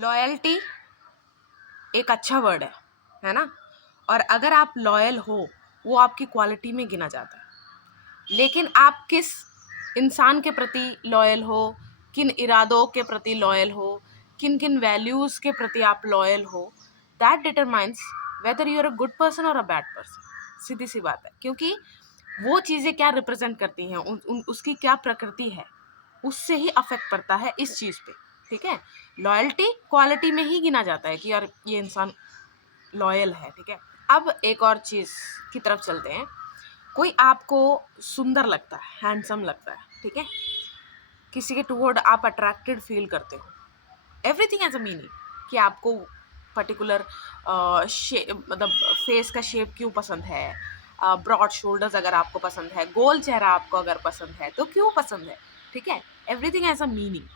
Loyalty एक अच्छा word है ना। और अगर आप लॉयल हो, वो आपकी क्वालिटी में गिना जाता है। लेकिन आप किस इंसान के प्रति लॉयल हो, किन इरादों के प्रति लॉयल हो, किन किन वैल्यूज के प्रति आप लॉयल हो, that determines whether you are a good person और अ बैड पर्सन। सीधी सी बात है, क्योंकि वो चीज़ें क्या रिप्रेजेंट करती हैं, उसकी क्या प्रकृति है, उससे ही अफेक्ट पड़ता है इस चीज़ पे। ठीक है, लॉयल्टी क्वालिटी में ही गिना जाता है कि यार ये इंसान लॉयल है। ठीक है, अब एक और चीज़ की तरफ चलते हैं। कोई आपको सुंदर लगता है, हैंडसम लगता है, ठीक है, किसी के टुवर्ड आप अट्रैक्टेड फील करते हो, एवरीथिंग एज अ मीनिंग कि आपको पर्टिकुलर मतलब फेस का शेप क्यों पसंद है, ब्रॉड शोल्डर्स अगर आपको पसंद है, गोल चेहरा आपको अगर पसंद है तो क्यों पसंद है। ठीक है, एवरीथिंग एज अ मीनिंग।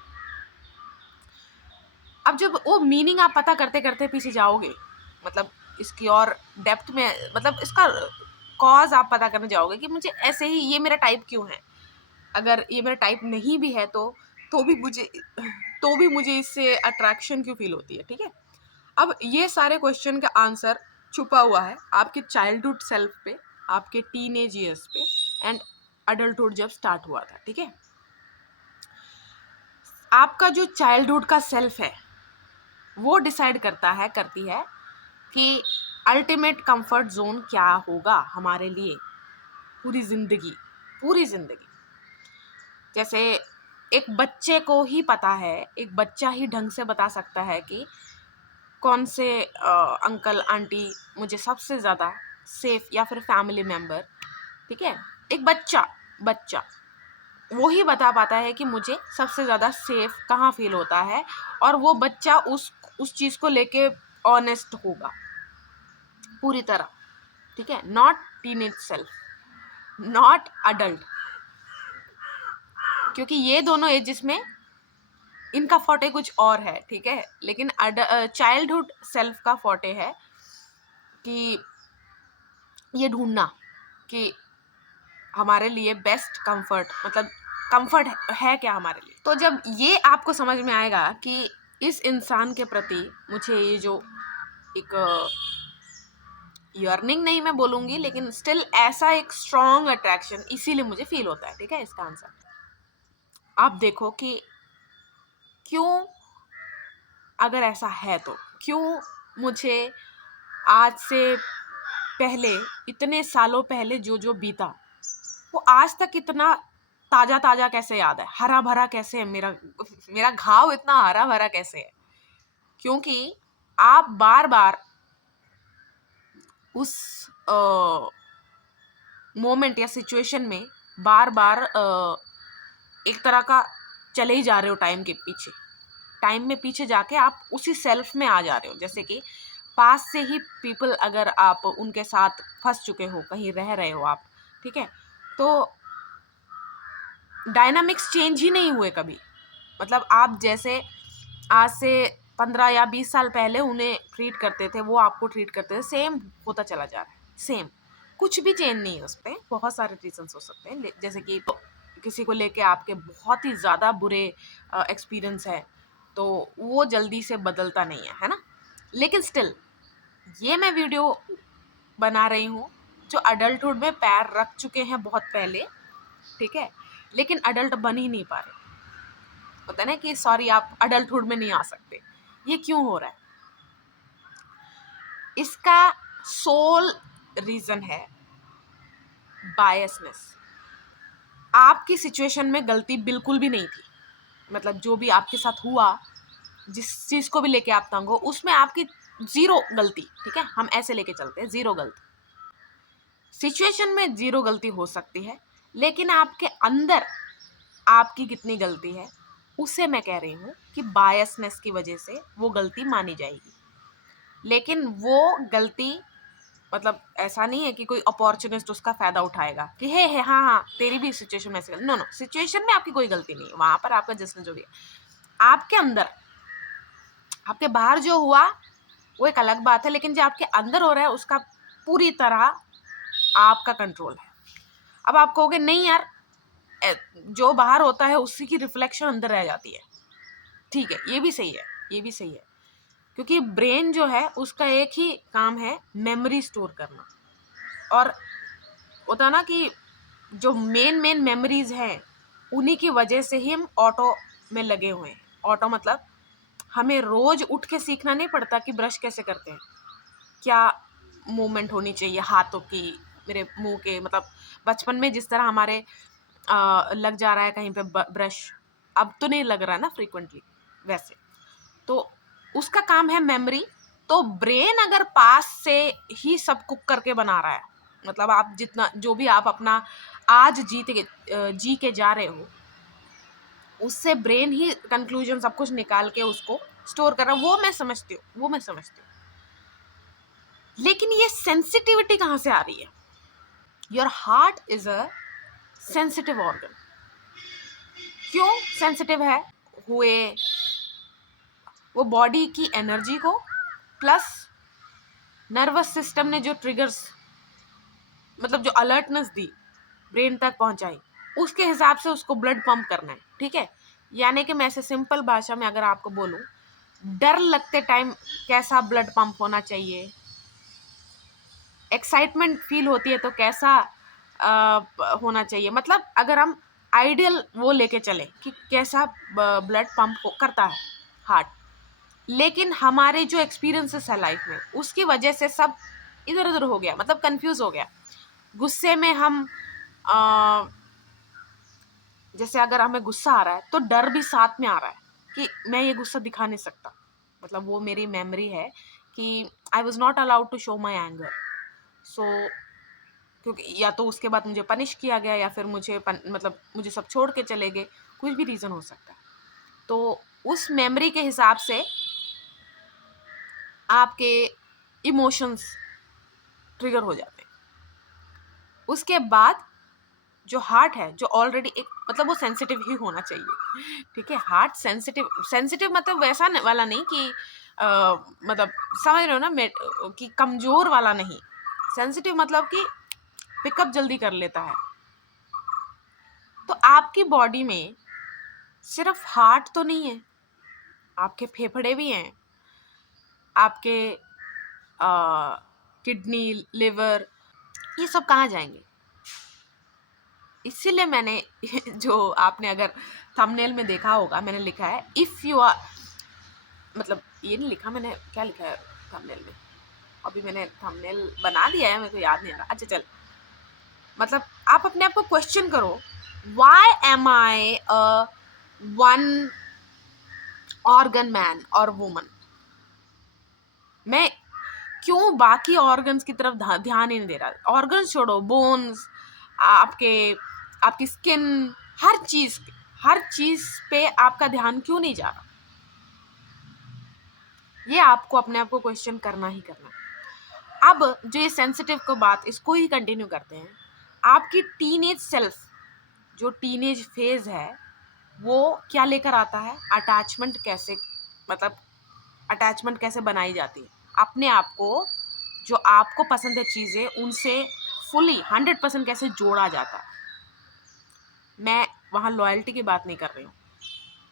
अब जब वो मीनिंग आप पता करते करते पीछे जाओगे, मतलब इसकी और डेप्थ में, मतलब इसका कॉज आप पता करने जाओगे कि मुझे ऐसे ही ये मेरा टाइप क्यों है। अगर ये मेरा टाइप नहीं भी है तो भी मुझे इससे अट्रैक्शन क्यों फील होती है। ठीक है, अब ये सारे क्वेश्चन का आंसर छुपा हुआ है आपके चाइल्डहुड सेल्फ पे, आपके टीनेज ईयर्स पे एंड अडल्टहुड जब स्टार्ट हुआ था। ठीक है, आपका जो चाइल्डहुड का सेल्फ है वो डिसाइड करती है कि अल्टीमेट कंफर्ट जोन क्या होगा हमारे लिए पूरी जिंदगी। जैसे एक बच्चे को ही पता है, एक बच्चा ही ढंग से बता सकता है कि कौन से अंकल आंटी मुझे सबसे ज़्यादा सेफ, या फिर फैमिली मेम्बर। ठीक है, एक बच्चा वो ही बता पाता है कि मुझे सबसे ज़्यादा सेफ कहाँ फील होता है, और वो बच्चा उस चीज़ को लेके ऑनेस्ट होगा पूरी तरह। ठीक है, not teenage self, not adult, क्योंकि ये दोनों एजेस में इनका फोर्टे कुछ और है। ठीक है, लेकिन चाइल्डहुड सेल्फ का फोर्टे है कि ये ढूंढना कि हमारे लिए बेस्ट कंफर्ट, मतलब कंफर्ट है क्या हमारे लिए। तो जब ये आपको समझ में आएगा कि इस इंसान के प्रति मुझे ये जो एक यर्निंग नहीं मैं बोलूँगी, लेकिन स्टिल ऐसा एक स्ट्रॉन्ग अट्रैक्शन इसीलिए मुझे फील होता है। ठीक है, इसका आंसर आप देखो कि क्यों, अगर ऐसा है तो क्यों मुझे आज से पहले, इतने सालों पहले जो बीता, वो आज तक इतना ताजा ताजा कैसे याद है, हरा भरा कैसे है, मेरा घाव इतना हरा भरा कैसे है। क्योंकि आप बार बार उस मोमेंट या सिचुएशन में बार बार एक तरह का चले ही जा रहे हो टाइम में पीछे जाके आप उसी सेल्फ में आ जा रहे हो। जैसे कि पास से ही पीपल अगर आप उनके साथ फंस चुके हो, कहीं रह रहे हो आप, ठीक है, तो डायनामिक्स चेंज ही नहीं हुए कभी। मतलब आप जैसे आज से 15 या 20 साल पहले उन्हें ट्रीट करते थे, वो आपको ट्रीट करते थे, सेम होता चला जा रहा है, सेम, कुछ भी चेंज नहीं है उस पर। बहुत सारे रीजंस हो सकते हैं, जैसे कि किसी को लेके आपके बहुत ही ज़्यादा बुरे एक्सपीरियंस है तो वो जल्दी से बदलता नहीं है ना। लेकिन स्टिल ये मैं वीडियो बना रही हूँ जो अडल्टहुड में पैर रख चुके हैं बहुत पहले, ठीक है, लेकिन अडल्ट बन ही नहीं पा रहे। होता है ना कि सॉरी आप अडल्टहुड में नहीं आ सकते, ये क्यों हो रहा है? इसका सोल रीजन है बायसनेस। आपकी सिचुएशन में गलती बिल्कुल भी नहीं थी, मतलब जो भी आपके साथ हुआ, जिस चीज को भी लेके आप तंग हो, उसमें आपकी जीरो गलती। ठीक है, हम ऐसे लेके चलते हैं, जीरो गलती। सिचुएशन में जीरो गलती हो सकती है, लेकिन आपके अंदर आपकी कितनी गलती है उसे मैं कह रही हूँ कि बायसनेस की वजह से वो गलती मानी जाएगी। लेकिन वो गलती, मतलब ऐसा नहीं है कि कोई अपॉर्चुनिस्ट उसका फायदा उठाएगा कि हे हाँ हाँ तेरी भी सिचुएशन में ऐसे, नो, सिचुएशन में आपकी कोई गलती नहीं है, वहां पर आपका जिसने जो भी है, आपके अंदर, आपके बाहर जो हुआ वो एक अलग बात है, लेकिन जो आपके अंदर हो रहा है उसका पूरी तरह आपका कंट्रोल है। अब आप कहोगे नहीं यार, जो बाहर होता है उसी की रिफ्लेक्शन अंदर रह जाती है। ठीक है, ये भी सही है, क्योंकि ब्रेन जो है उसका एक ही काम है मेमोरी स्टोर करना। और होता ना कि जो मेन मेमोरीज हैं उन्हीं की वजह से ही हम ऑटो में लगे हुए हैं। ऑटो मतलब हमें रोज उठ के सीखना नहीं पड़ता कि ब्रश कैसे करते हैं, क्या मूवमेंट होनी चाहिए हाथों की, मेरे मुंह के, मतलब बचपन में जिस तरह हमारे लग जा रहा है कहीं पे ब्रश, अब तो नहीं लग रहा ना फ्रीक्वेंटली वैसे। तो उसका काम है मेमोरी। तो ब्रेन अगर पास से ही सब कुक करके बना रहा है, मतलब आप जितना जो भी आप अपना आज जी के जा रहे हो, उससे ब्रेन ही कंक्लूजन सब कुछ निकाल के उसको स्टोर कर रहा है। वो मैं समझती हूँ। लेकिन ये सेंसिटिविटी कहाँ से आ रही है? Your heart is a sensitive organ. क्यों सेंसिटिव है? हुए वो बॉडी की एनर्जी को प्लस नर्वस सिस्टम ने जो ट्रिगर्स, मतलब जो अलर्टनेस दी ब्रेन तक पहुंचाई, उसके हिसाब से उसको ब्लड पंप करना है। ठीक है, यानी कि मैं ऐसे सिंपल भाषा में अगर आपको बोलूं, डर लगते टाइम कैसा ब्लड पंप होना चाहिए, एक्साइटमेंट फील होती है तो कैसा होना चाहिए, मतलब अगर हम आइडियल वो लेके चले कि कैसा ब्लड पंप करता है हार्ट। लेकिन हमारे जो एक्सपीरियंसेस है लाइफ में उसकी वजह से सब इधर उधर हो गया, मतलब कंफ्यूज हो गया। गुस्से में हम जैसे अगर हमें गुस्सा आ रहा है तो डर भी साथ में आ रहा है कि मैं ये गुस्सा दिखा नहीं सकता, मतलब वो मेरी मेमोरी है कि I was not allowed to show my anger. So क्योंकि या तो उसके बाद मुझे पनिश किया गया या फिर मतलब मुझे सब छोड़ के चले गए, कुछ भी रीज़न हो सकता है। तो उस मेमोरी के हिसाब से आपके इमोशंस ट्रिगर हो जाते हैं। उसके बाद जो हार्ट है, जो ऑलरेडी एक, मतलब वो सेंसिटिव ही होना चाहिए। ठीक है, हार्ट सेंसिटिव मतलब वैसा वाला नहीं कि मतलब समझ रहे हो ना, कि कमजोर वाला नहीं। सेंसिटिव मतलब कि पिकअप जल्दी कर लेता है। तो आपकी बॉडी में सिर्फ हार्ट तो नहीं है, आपके फेफड़े भी हैं, आपके किडनी, लिवर, ये सब कहाँ जाएंगे? इसीलिए मैंने जो आपने अगर थंबनेल में देखा होगा, मैंने लिखा है इफ़ यू आर, मतलब ये नहीं लिखा मैंने, क्या लिखा है थंबनेल में, अभी मैंने थंबनेल बना दिया है, मेरे को याद नहीं आ रहा। अच्छा चल, मतलब आप अपने आप को क्वेश्चन करो, why am I a one organ man और वुमन? मैं क्यों बाकी ऑर्गन्स की तरफ ध्यान ही नहीं दे रहा? ऑर्गन्स छोड़ो, बोन्स, आपके आपकी स्किन, हर चीज पे आपका ध्यान क्यों नहीं जा रहा? ये आपको अपने आप को क्वेश्चन करना ही करना है। अब जो ये सेंसिटिव को बात, इसको ही कंटिन्यू करते हैं। आपकी टीनेज सेल्फ, जो टीनेज फेज है, वो क्या लेकर आता है? अटैचमेंट कैसे, मतलब अटैचमेंट कैसे बनाई जाती है अपने आप को, जो आपको पसंद है चीज़ें, उनसे फुली 100% कैसे जोड़ा जाता है। मैं वहाँ लॉयल्टी की बात नहीं कर रही हूँ।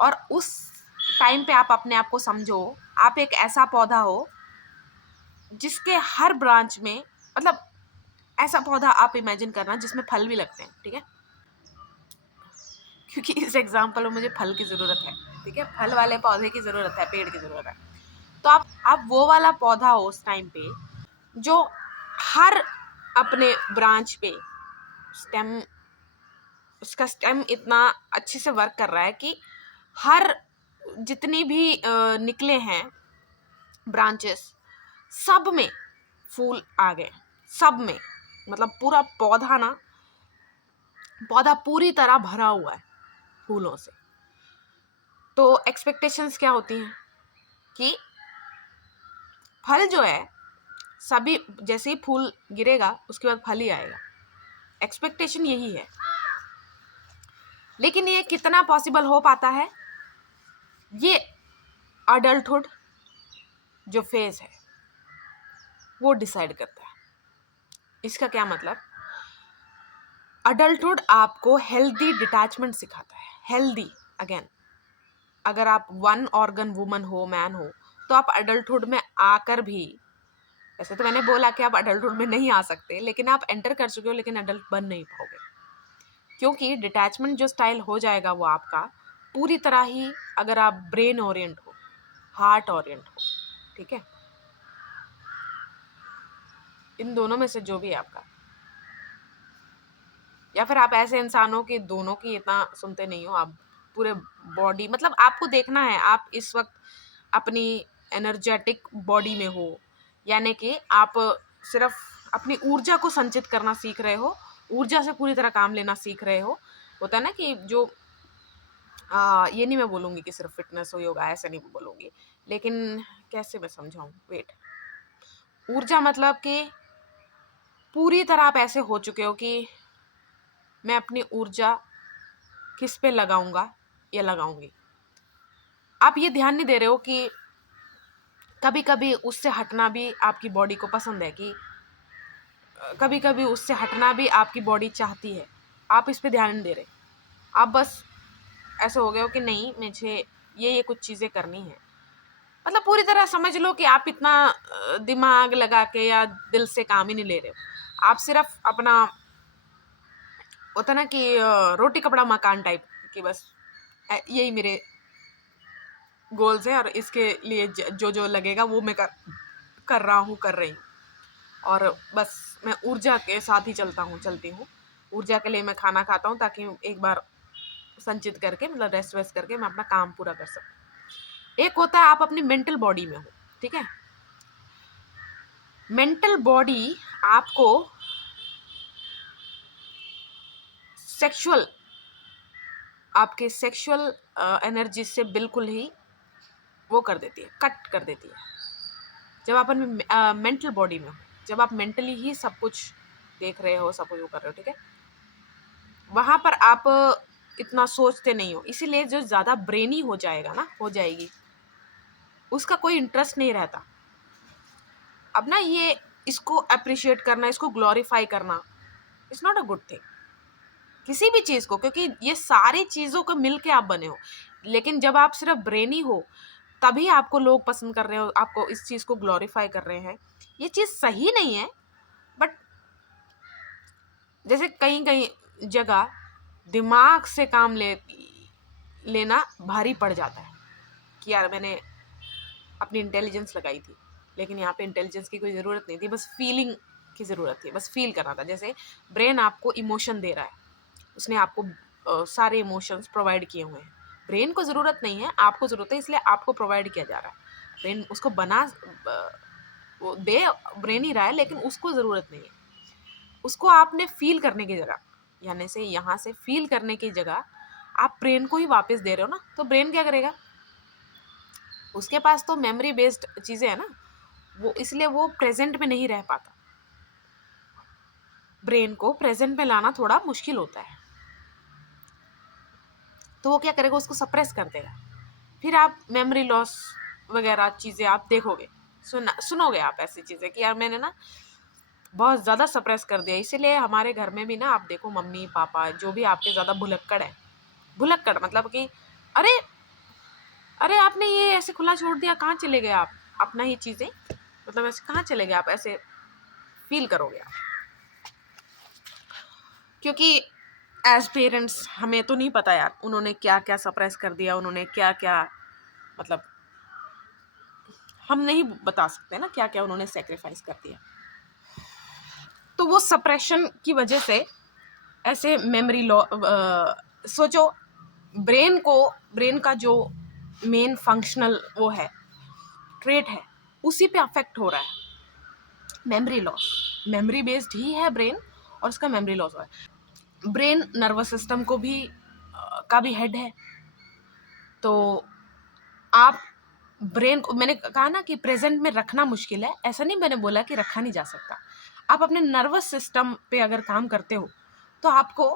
और उस टाइम पे आप अपने आप को समझो, आप एक ऐसा पौधा हो जिसके हर ब्रांच में, मतलब ऐसा पौधा आप इमेजिन करना जिसमें फल भी लगते हैं। ठीक है, क्योंकि इस एग्जाम्पल में मुझे फल की ज़रूरत है। ठीक है, फल वाले पौधे की ज़रूरत है, पेड़ की ज़रूरत है। तो आप वो वाला पौधा हो उस टाइम पे, जो हर अपने ब्रांच पे स्टेम, उसका स्टेम इतना अच्छे से वर्क कर रहा है कि हर जितनी भी निकले हैं ब्रांचेस, सब में फूल आ गए, सब में, मतलब पूरा पौधा पूरी तरह भरा हुआ है फूलों से। तो एक्सपेक्टेशंस क्या होती हैं कि फल जो है, सभी जैसे ही फूल गिरेगा उसके बाद फल ही आएगा, एक्सपेक्टेशन यही है। लेकिन ये कितना पॉसिबल हो पाता है, ये अडल्टहुड जो फेज है वो डिसाइड करता है। इसका क्या मतलब? अडल्टहुड आपको हेल्दी डिटैचमेंट सिखाता है। हेल्दी, अगेन, अगर आप वन ऑर्गन वुमन हो, मैन हो, तो तो आप अडल्टहुड में आकर भी, वैसे तो मैंने बोला कि आप अडल्टहुड में नहीं आ सकते, लेकिन आप एंटर कर चुके हो, लेकिन अडल्ट बन नहीं पाओगे, क्योंकि डिटैचमेंट जो स्टाइल हो जाएगा वो आपका पूरी तरह ही, अगर आप ब्रेन ओरिएंट हो, हार्ट ओरिएंट हो, ठीक है, इन दोनों में से जो भी है आपका, या फिर आप ऐसे इंसान हो कि दोनों की इतना सुनते नहीं हो, आप पूरे बॉडी, मतलब आपको देखना है आप इस वक्त अपनी एनर्जेटिक बॉडी में हो, यानी कि आप सिर्फ अपनी ऊर्जा को संचित करना सीख रहे हो, ऊर्जा से पूरी तरह काम लेना सीख रहे हो। होता है ना कि जो ये नहीं मैं बोलूँगी कि सिर्फ फिटनेस हो, योगा, ऐसे नहीं बोलूँगी, लेकिन कैसे मैं समझाऊँ, वेट, ऊर्जा मतलब कि पूरी तरह आप ऐसे हो चुके हो कि मैं अपनी ऊर्जा किस पे लगाऊंगा या लगाऊंगी। आप ये ध्यान नहीं दे रहे हो कि कभी कभी उससे हटना भी आपकी बॉडी को पसंद है, कि कभी कभी उससे हटना भी आपकी बॉडी चाहती है, आप इस पे ध्यान नहीं दे रहे। आप बस ऐसे हो गए हो कि नहीं, मुझे ये कुछ चीज़ें करनी है, मतलब पूरी तरह समझ लो कि आप इतना दिमाग लगा के या दिल से काम ही नहीं ले रहे हो। आप सिर्फ अपना, होता ना कि रोटी कपड़ा मकान टाइप, कि बस यही मेरे गोल्स हैं और इसके लिए जो जो लगेगा वो मैं कर रहा हूँ, कर रही हूँ, और बस मैं ऊर्जा के साथ ही चलती हूँ। ऊर्जा के लिए मैं खाना खाता हूँ ताकि एक बार संचित करके, मतलब रेस्ट वेस्ट करके मैं अपना काम पूरा कर सकूँ। एक होता है आप अपनी मेंटल बॉडी में हो, ठीक है, मेंटल बॉडी आपको सेक्सुअल, आपके सेक्सुअल एनर्जी से बिल्कुल ही वो कर देती है, कट कर देती है, जब आप अपनी मेंटल बॉडी में हो, जब आप मेंटली ही सब कुछ देख रहे हो, सब कुछ वो कर रहे हो, ठीक है, वहाँ पर आप इतना सोचते नहीं हो, इसीलिए जो ज़्यादा ब्रेनी हो जाएगा ना, हो जाएगी, उसका कोई इंटरेस्ट नहीं रहता। अब ना ये इसको अप्रिशिएट करना, इसको ग्लोरीफाई करना, it's not a good thing किसी भी चीज़ को, क्योंकि ये सारी चीज़ों को मिल के आप बने हो। लेकिन जब आप सिर्फ ब्रेनी हो तभी आपको लोग पसंद कर रहे हो, आपको इस चीज़ को ग्लोरीफाई कर रहे हैं, ये चीज़ सही नहीं है। बट जैसे कहीं कहीं जगह दिमाग से काम लेना भारी पड़ जाता है कि यार मैंने अपनी इंटेलिजेंस लगाई थी, लेकिन यहाँ पे इंटेलिजेंस की कोई ज़रूरत नहीं थी, बस फीलिंग की ज़रूरत थी, बस फील करना था। जैसे ब्रेन आपको इमोशन दे रहा है, उसने आपको सारे इमोशंस प्रोवाइड किए हुए हैं, ब्रेन को ज़रूरत नहीं है, आपको ज़रूरत है, इसलिए आपको प्रोवाइड किया जा रहा है। ब्रेन उसको बना वो दे ब्रेन ही रहा है, लेकिन उसको ज़रूरत नहीं है। उसको आपने फील करने की जगह, यानी से यहाँ से फील करने की जगह आप ब्रेन को ही वापस दे रहे हो ना, तो ब्रेन क्या करेगा, उसके पास तो मेमोरी बेस्ड चीज़ें हैं ना, वो इसलिए वो प्रेजेंट में नहीं रह पाता। ब्रेन को प्रेजेंट में लाना थोड़ा मुश्किल होता है, तो वो क्या करेगा, उसको सप्रेस कर देगा। फिर आप मेमोरी लॉस वगैरह चीज़ें आप देखोगे, सुनोगे आप ऐसी चीज़ें कि यार मैंने ना बहुत ज़्यादा सप्रेस कर दिया। इसीलिए हमारे घर में भी ना आप देखो, मम्मी पापा जो भी आपके ज़्यादा भुलक्कड़ है, भुलक्कड़ मतलब कि अरे अरे आपने ये ऐसे खुला छोड़ दिया, कहाँ चले गए आप, अपना ही चीज़ें, मतलब ऐसे कहाँ चले गए आप, ऐसे फील करोगे आप। क्योंकि एज पेरेंट्स हमें तो नहीं पता यार उन्होंने क्या क्या सप्रेस कर दिया, उन्होंने क्या क्या, मतलब हम नहीं बता सकते ना क्या क्या उन्होंने सेक्रीफाइस कर दिया। तो वो सप्रेशन की वजह से ऐसे मेमोरी लॉ, सोचो ब्रेन का जो मेन फंक्शनल वो है, ट्रेट है, उसी पे अफेक्ट हो रहा है। मेमोरी लॉस, मेमोरी बेस्ड ही है ब्रेन, और उसका मेमोरी लॉस हो रहा है। ब्रेन नर्वस सिस्टम को भी का भी हेड है, तो आप ब्रेन को, मैंने कहा ना कि प्रेजेंट में रखना मुश्किल है, ऐसा नहीं मैंने बोला कि रखा नहीं जा सकता। आप अपने नर्वस सिस्टम पे अगर काम करते हो तो आपको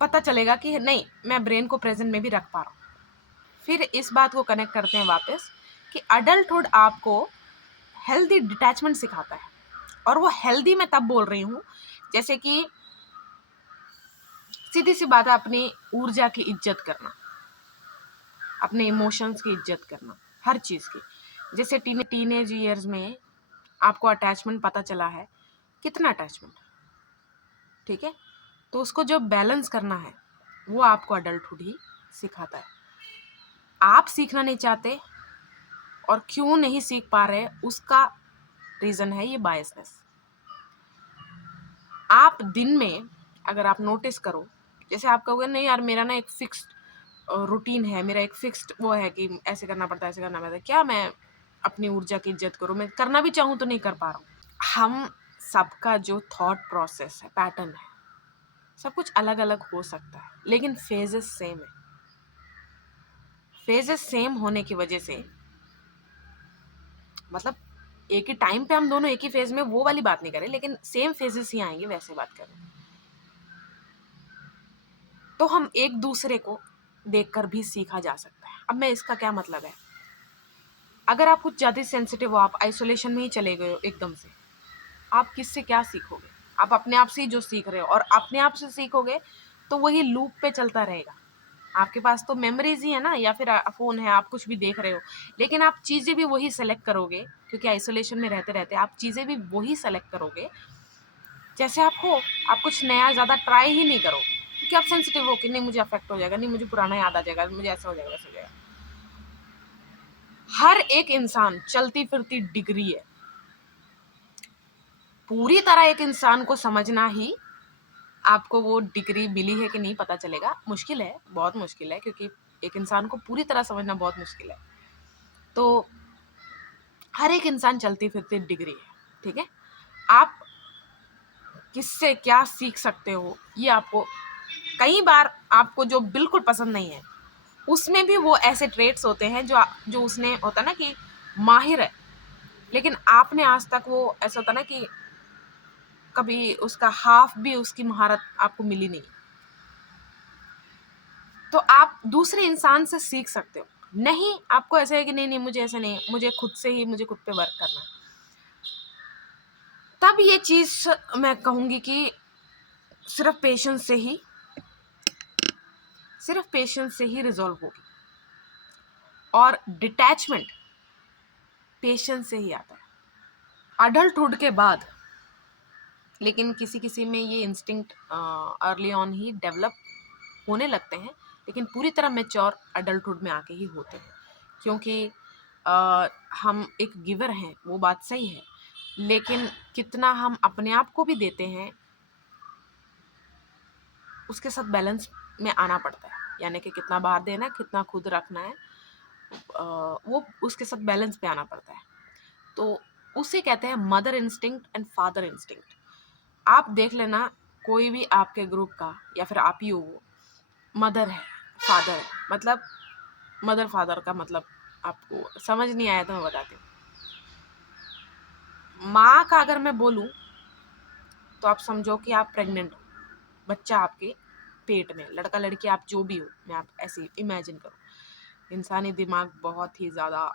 पता चलेगा कि नहीं, मैं ब्रेन को प्रेजेंट में भी रख पा रहा हूँ। फिर इस बात को कनेक्ट करते हैं वापस कि अडल्टहुड आपको हेल्दी डिटैचमेंट सिखाता है, और वो हेल्दी मैं तब बोल रही हूँ जैसे कि सीधी सी बात है, अपनी ऊर्जा की इज्जत करना, अपने इमोशंस की इज्जत करना, हर चीज़ की। जैसे टीनेज ईयर्स में आपको अटैचमेंट पता चला है, कितना अटैचमेंट, ठीक है, तो उसको जो बैलेंस करना है वो आपको अडल्टहुड ही सिखाता है। आप सीखना नहीं चाहते और क्यों नहीं सीख पा रहे, उसका रीजन है ये बायसनेस। आप दिन में अगर आप नोटिस करो, जैसे आप कहोगे नहीं यार मेरा ना एक फिक्स्ड रूटीन है, मेरा एक फिक्स्ड वो है कि ऐसे करना पड़ता है, ऐसे करना पड़ता है, क्या मैं अपनी ऊर्जा की इज्जत करूं, मैं करना भी चाहूं तो नहीं कर पा रहा हूं। हम सबका जो थॉट प्रोसेस है, पैटर्न है, सब कुछ अलग अलग हो सकता है, लेकिन फेजेस सेम है। फेजेस सेम होने की वजह से मतलब एक ही टाइम पे हम दोनों एक ही फेज में, वो वाली बात नहीं करें, लेकिन सेम फेजेस ही आएंगे, वैसे बात करें तो हम एक दूसरे को देखकर भी सीखा जा सकता है। अब मैं इसका क्या मतलब है, अगर आप कुछ ज़्यादा सेंसिटिव हो, आप आइसोलेशन में ही चले गए हो एकदम से, आप किससे क्या सीखोगे? आप अपने आप से ही जो सीख रहे हो, और अपने आप से सीखोगे तो वही लूप पे चलता रहेगा। आपके पास तो मेमोरीज ही है ना, या फिर फ़ोन है, आप कुछ भी देख रहे हो, लेकिन आप चीज़ें भी वही सेलेक्ट करोगे, क्योंकि आइसोलेशन में रहते रहते आप चीज़ें भी वही सेलेक्ट करोगे जैसे आप हो। आप कुछ नया ज़्यादा ट्राई ही नहीं करोगे, क्योंकि आप सेंसिटिव हो कि नहीं मुझे अफेक्ट हो जाएगा, नहीं मुझे पुराना याद आ जाएगा, मुझे ऐसा हो जाएगा, वैसा हो जाएगा। हर एक इंसान चलती फिरती डिग्री है। पूरी तरह एक इंसान को समझना ही, आपको वो डिग्री मिली है कि नहीं पता चलेगा, मुश्किल है, बहुत मुश्किल है, क्योंकि एक इंसान को पूरी तरह समझना बहुत मुश्किल है। तो हर एक इंसान चलती फिरती डिग्री है, ठीक है। आप किससे क्या सीख सकते हो, ये आपको, कई बार आपको जो बिल्कुल पसंद नहीं है उसमें भी वो ऐसे ट्रेट्स होते हैं जो उसने होता ना कि माहिर है, लेकिन आपने आज तक वो ऐसा होता ना कि कभी उसका हाफ भी उसकी महारत आपको मिली नहीं, तो आप दूसरे इंसान से सीख सकते हो। नहीं आपको ऐसा है कि नहीं नहीं मुझे ऐसा नहीं, मुझे खुद पे वर्क करना है, तब ये चीज मैं कहूंगी कि सिर्फ पेशेंस से ही रिजॉल्व होगी, और डिटैचमेंट पेशेंस से ही आता है अडल्टहुड के बाद। लेकिन किसी किसी में ये instinct early on he develop होने लगते हैं, लेकिन पूरी तरह मैच्योर अडल्टहुड में आके ही होते हैं, क्योंकि हम एक गिवर हैं, वो बात सही है, लेकिन कितना हम अपने आप को भी देते हैं उसके साथ बैलेंस में आना पड़ता है, यानी कि कितना बाहर देना है, कितना खुद रखना है, वो उसके साथ बैलेंस पे आना पड़ता है। तो उसे कहते हैं mother instinct and father instinct. आप देख लेना कोई भी आपके ग्रुप का, या फिर आप ही हो वो, मदर है फादर है, मतलब मदर फादर का मतलब आपको समझ नहीं आया तो मैं बताती हूँ। माँ का अगर मैं बोलूँ तो आप समझो कि आप प्रेग्नेंट हो, बच्चा आपके पेट में, लड़का लड़की आप जो भी हो, मैं आप ऐसे इमेजिन करो। इंसानी दिमाग बहुत ही ज़्यादा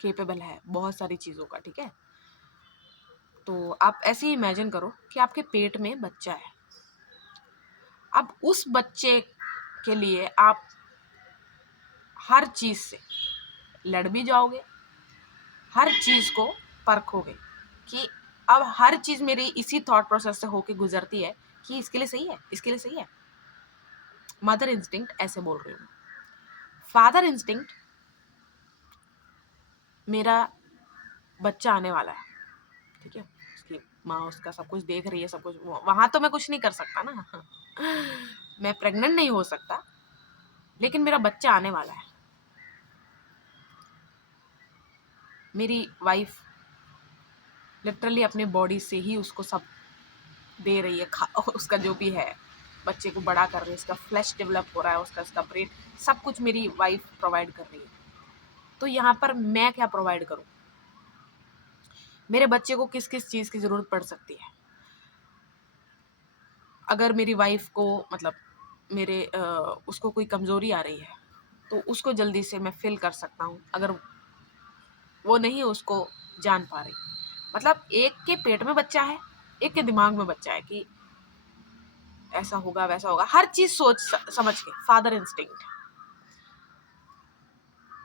केपेबल है बहुत सारी चीज़ों का, ठीक है। तो आप ऐसे ही इमेजिन करो कि आपके पेट में बच्चा है। अब उस बच्चे के लिए आप हर चीज़ से लड़ भी जाओगे, हर चीज़ को परखोगे कि अब हर चीज़ मेरी इसी थॉट प्रोसेस से होके गुजरती है कि इसके लिए सही है, इसके लिए सही है। मदर इंस्टिंक्ट ऐसे बोल रही हूँ। फादर इंस्टिंक्ट, मेरा बच्चा आने वाला है, ठीक है, उसकी माँ उसका सब कुछ देख रही है, सब कुछ, वहाँ तो मैं कुछ नहीं कर सकता ना मैं प्रेग्नेंट नहीं हो सकता, लेकिन मेरा बच्चा आने वाला है। मेरी वाइफ लिटरली अपने बॉडी से ही उसको सब दे रही है, उसका जो भी है, बच्चे को बड़ा कर रही है, उसका फ्लैश डेवलप हो रहा है, उसका ब्रेन, सब कुछ मेरी वाइफ प्रोवाइड कर रही है। तो यहाँ पर मैं क्या प्रोवाइड करूँ? मेरे बच्चे को किस किस चीज़ की ज़रूरत पड़ सकती है? अगर मेरी वाइफ को मतलब उसको कोई कमज़ोरी आ रही है तो उसको जल्दी से मैं फिल कर सकता हूँ, अगर वो नहीं उसको जान पा रही। मतलब एक के पेट में बच्चा है, एक के दिमाग में बच्चा है कि ऐसा होगा वैसा होगा, हर चीज़ सोच समझ के, फादर इंस्टिंक्ट।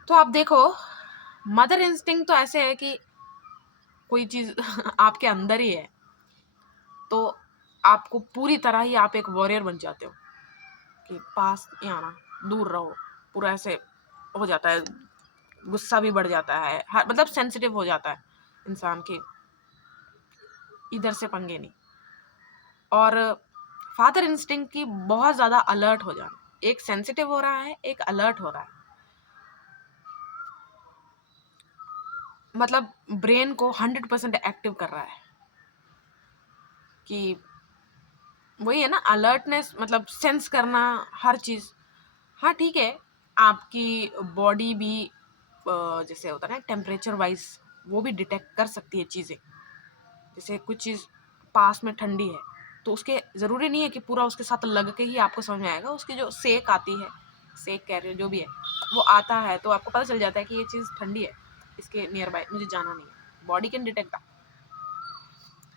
तो आप देखो, मदर इंस्टिंक्ट तो ऐसे है कि कोई चीज आपके अंदर ही है तो आपको पूरी तरह ही आप एक वॉरियर बन जाते हो कि पास नहीं आना, दूर रहो, पूरा ऐसे हो जाता है, गुस्सा भी बढ़ जाता है, मतलब सेंसिटिव हो जाता है इंसान की, इधर से पंगे नहीं। और फादर इंस्टिंक्ट की बहुत ज्यादा अलर्ट हो जाना, एक सेंसिटिव हो रहा है, एक अलर्ट हो रहा है, मतलब ब्रेन को 100% एक्टिव कर रहा है कि वही है ना अलर्टनेस, मतलब सेंस करना हर चीज। हाँ ठीक है, आपकी बॉडी भी जैसे होता है ना टेम्परेचर वाइज वो भी डिटेक्ट कर सकती है चीजें, जैसे कुछ चीज पास में ठंडी है तो उसके जरूरी नहीं है कि पूरा उसके साथ लग के ही आपको समझ में आएगा, उसकी जो सेक आती है, सेक कह रहे हो जो भी है, वो आता है तो आपको पता चल जाता है कि ये चीज ठंडी है, इसके नियर बाय मुझे जाना नहीं है, बॉडी कैन डिटेक्ट।